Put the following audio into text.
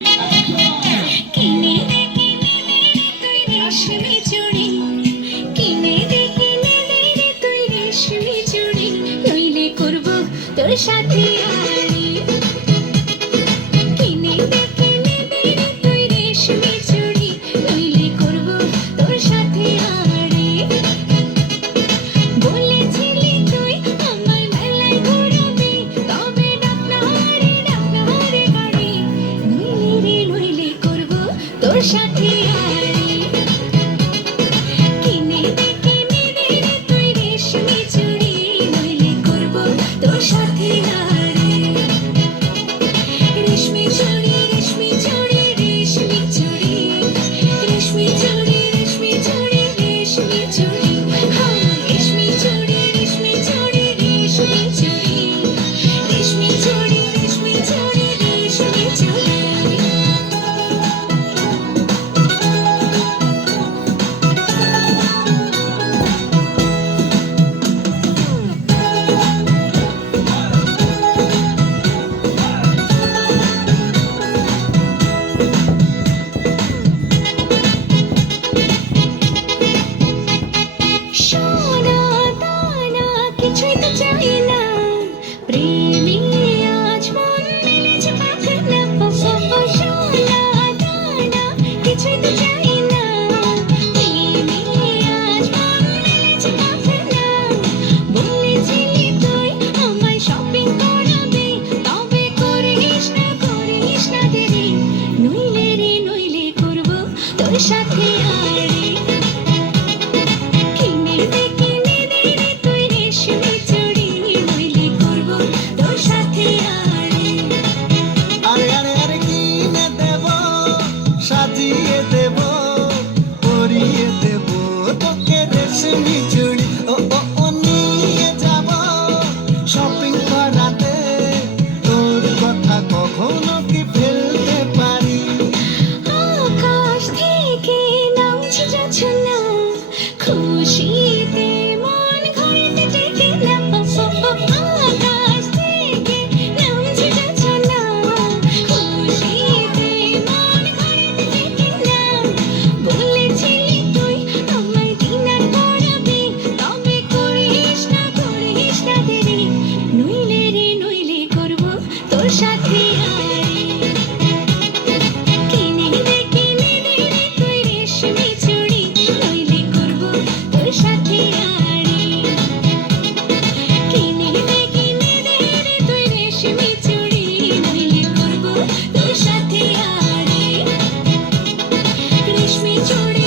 কিনে দে কিনে দে রে তুই রেশমি চুড়ি, কিনে দে কিনে দে রে তুই রেশমি চুড়ি, নইলে করব তোর সাথে আড়ি। কিনে দে কিনে দে রে তুই রেশমি চুড়ি, নইলে করব তোর সাথে আড়ি। বলেছিলি তুই আমায় মেলায় ঘোরাবি, তবে ডাকনাহারে বাড়ি, নইলে করব তোর সাথে আড়ি। কিনে দে রে তুই রেশমি চুড়ি, নইলে করব তোর সাথে আড়ি। রেশমি চুড়ি রেশমি চুড়ি রেশমি চুড়ি, রেশমি চুড়ি রেশমি চুড়ি রেশমি চুড়ি, হ্যাঁ রেশমি চুড়ি রেশমি চুড়ি রেশমি চুড়ি, রেশমি চুড়ি রেশমি চুড়ি রেশমি চুড়ি। সোনা দানা কিছুই তো চাই না, প্রেমে আজ মন মেলেছে পাখানা। সোনা দানা কিছুই তো চাই না, প্রেমে আজ মন মেলেছে পাখানা। বলেছিলি তুই আমায় শপিং করাবি, তবে করিস না দেরি, নইলে করব তোর সাথে আড়ি। কিনে দে রে তুই রেশমি চুড়ি, নইলে করব তোর সাথে আড়ি। আরে আরে আরে কিনে দেব, সাজিয়ে দেব, পরিয়ে দেব তোকে রেশমি চুড়ি। ও ও ও নিয়ে যাব শপিং করাতে, তোর কথা কখনো কি ফেলতে পারি? আকাশ থেকে নামছে জোছনা, খুশিতে মন ঘরেতে টেকে না। আকাশ থেকে নামছে জোছনা, খুশিতে মন ঘরেতে টেকে না। বলেছিলি তুই আমায় ডিনার করাবি, তবে করিস না দেরি, নইলে করব তোর সাথে আড়ি। কিনে দে রে তুই রেশমি চুড়ি, নইলে করব তোর সাথে আড়ি। কিনে দে রে তুই রেশমি চুড়ি, নইলে করব তোর সাথে আড়ি। রেশমি চুড়ি